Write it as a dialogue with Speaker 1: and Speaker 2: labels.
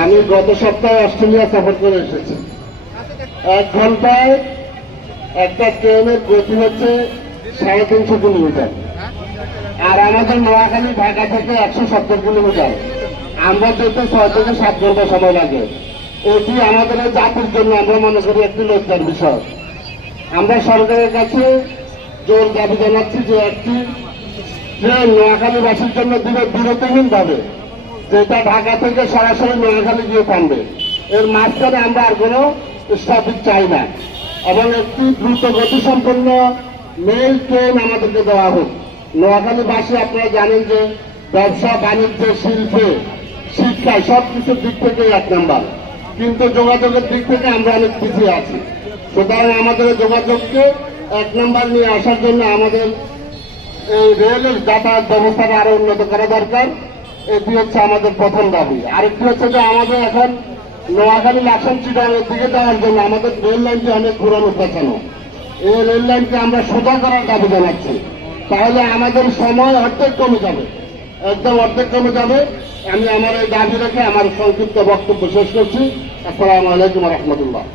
Speaker 1: আমি গত সপ্তাহে অস্ট্রেলিয়া সফর করে এসেছি। এক ঘন্টায় একটা ট্রেনের গতি হচ্ছে সাড়ে তিনশো কিলোমিটার। আর আমাদের নোয়াখালী, ঢাকা থেকে একশো সত্তর কিলোমিটার। আমরা যেতে ছয় থেকে সাত ঘণ্টা সময় লাগে। এটি আমাদের জাতির জন্য আমরা মনে করি একটি লজ্জার বিষয়। আমরা সরকারের কাছে জোর দাবি জানাচ্ছি যে একটি ট্রেন নোয়াখালীবাসীর জন্য বিরতিহীন ভাবে, যেটা ঢাকা থেকে সরাসরি নোয়াখালী গিয়ে থামবে। এর মাঝখানে আমরা আর কোনো স্টপিক চাই না। এবং একটি দ্রুত গতি সম্পন্ন মেল ট্রেন আমাদেরকে দেওয়া হোক। নোয়াখালীবাসী আপনারা জানেন যে ব্যবসা, বাণিজ্য, শিল্পে, শিক্ষায় সব কিছুর দিক থেকে এক নাম্বার। কিন্তু যোগাযোগের দিক থেকে আমরা অনেক পিছিয়ে আছি। সুতরাং আমাদের যোগাযোগকে এক নম্বর নিয়ে আসার জন্য আমাদের এই রেলের যাতায়াত ব্যবস্থাটা আরও উন্নত করা দরকার। এটি হচ্ছে আমাদের প্রথম দাবি। আরেকটি হচ্ছে যে আমাদের এখন নোয়াখালী লাকসাম চিটাঙের দিকে যাওয়ার জন্য আমাদের রেল লাইনটি অনেক পুরানো, পেছানো। এই রেল লাইনকে আমরা সোজা করার দাবি জানাচ্ছি। তাহলে আমাদের সময় অর্ধেক কমে যাবে। একদম অর্ধেক কমে যাবে। আমি আমার এই দাবি রেখে আমার সংক্ষিপ্ত বক্তব্য শেষ করছি। আসসালামু আলাইকুম রহমতুল্লাহ।